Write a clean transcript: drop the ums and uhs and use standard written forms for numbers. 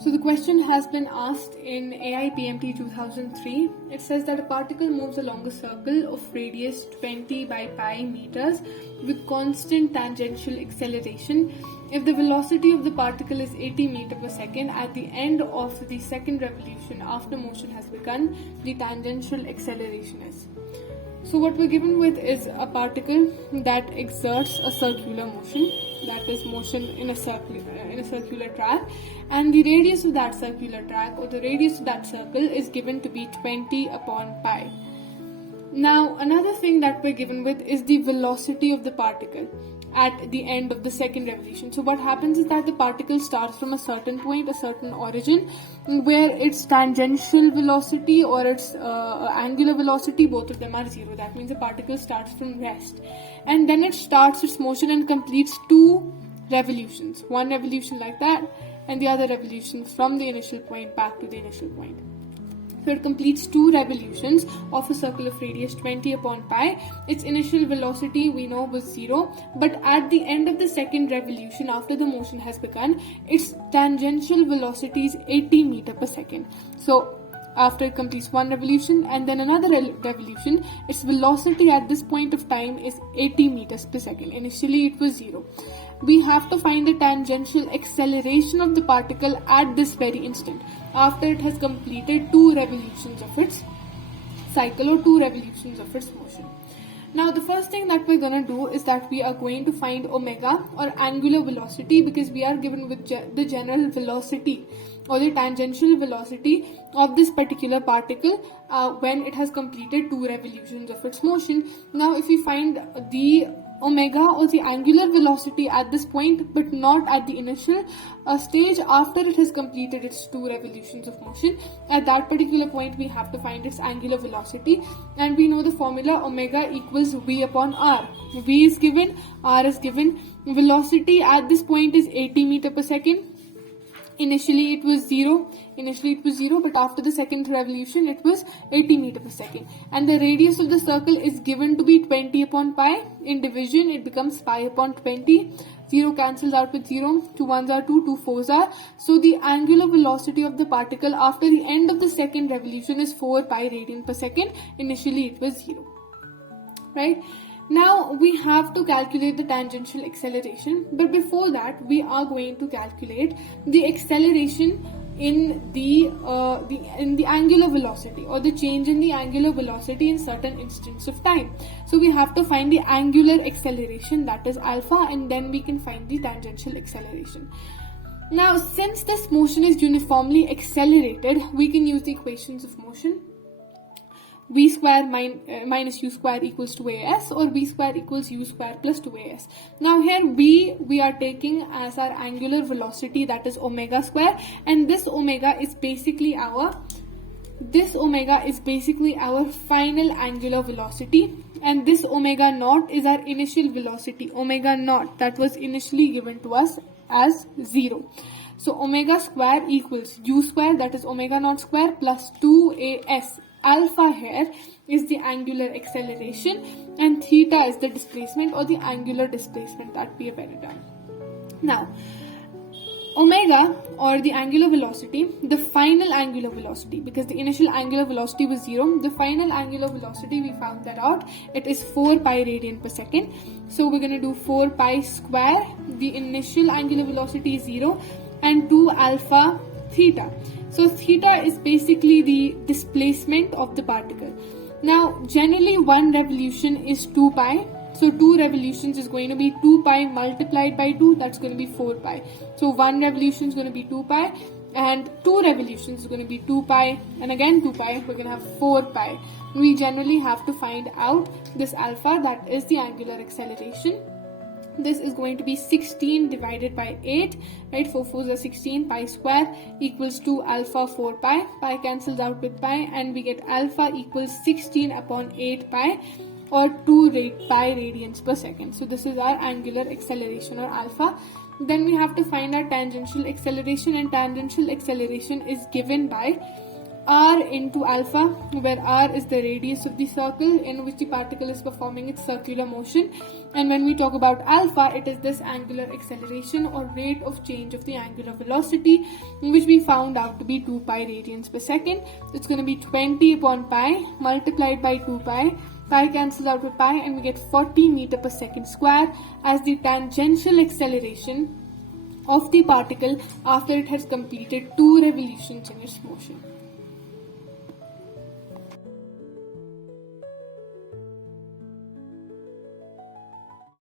So the question has been asked in AIPMT 2003. It says that a particle moves along a circle of radius 20 by pi meters with constant tangential acceleration. If the velocity of the particle is 80 meters per second at the end of the second revolution after motion has begun, the tangential acceleration is. So what we're given with is a particle that exerts a circular motion, that is motion in a circular track, and the radius of that circular track or the radius of that circle is given to be 20 upon pi. Now another thing that we're given with is the velocity of the particle at the end of the second revolution. So what happens is that the particle starts from a certain point, a certain origin, where its tangential velocity or its angular velocity, both of them are zero. That means the particle starts from rest, and then it starts its motion and completes two revolutions. One revolution like that, and the other revolution from the initial point back to the initial point. So it completes two revolutions of a circle of radius 20 upon pi. Its initial velocity we know was 0, but at the end of the second revolution after the motion has begun, its tangential velocity is 80 meters per second. So after it completes one revolution and then another revolution, its velocity at this point of time is 80 meters per second. Initially it was 0. We have to find the tangential acceleration of the particle at this very instant after it has completed two revolutions of its cycle or two revolutions of its motion. Now the first thing that we're going to do is that we are going to find omega or angular velocity, because we are given with the general velocity or the tangential velocity of this particular particle when it has completed two revolutions of its motion. Now if we find the omega or the angular velocity at this point but not at the initial stage after it has completed its two revolutions of motion, at that particular point we have to find its angular velocity, and we know the formula omega equals v upon r. V is given, r is given. Velocity at this point is 80 meters per second. Initially it was 0, but after the second revolution it was 80 meters per second, and the radius of the circle is given to be 20 upon pi. In division it becomes pi upon 20. 0 cancels out with 0, 2 1s are 2, 2 4s are. So the angular velocity of the particle after the end of the second revolution is 4 pi radian per second. Initially it was 0. Right? Now we have to calculate the tangential acceleration, but before that we are going to calculate the acceleration in the angular velocity, or the change in the angular velocity in certain instants of time. So we have to find the angular acceleration, that is alpha, and then we can find the tangential acceleration. Now since this motion is uniformly accelerated, we can use the equations of motion. V square minus u square equals 2as, or v square equals u square plus 2as. Now here we are taking as our angular velocity, that is omega square, and this omega is basically our final angular velocity, and this omega naught is our initial velocity, omega naught, that was initially given to us as 0. So omega square equals u square, that is omega naught square, plus 2as. Alpha here is the angular acceleration and theta is the displacement or the angular displacement that we have done. Now omega or the angular velocity, the final angular velocity, because the initial angular velocity was 0, the final angular velocity, we found that out, it is 4 pi radian per second. So we're going to do 4 pi square, the initial angular velocity is 0, and 2 alpha theta. So theta is basically the displacement of the particle. Now generally one revolution is 2 pi. So 2 revolutions is going to be 2 pi multiplied by 2, that's going to be 4 pi. So 1 revolution is going to be 2 pi, and 2 revolutions is going to be 2 pi, and again 2 pi, we're going to have 4 pi. We generally have to find out this alpha, that is the angular acceleration. This is going to be 16 divided by 8, right? 4 4s are 16, pi square equals 2 alpha 4 pi. Pi cancels out with pi, and we get alpha equals 16 upon 8 pi, or 2 pi radians per second. So this is our angular acceleration, or alpha. Then we have to find our tangential acceleration, and tangential acceleration is given by r into alpha, where r is the radius of the circle in which the particle is performing its circular motion. And when we talk about alpha, it is this angular acceleration or rate of change of the angular velocity, which we found out to be 2 pi radians per second. It's going to be 20 upon pi multiplied by 2 pi. Pi cancels out with pi and we get 40 meter per second square as the tangential acceleration of the particle after it has completed 2 revolutions in its motion.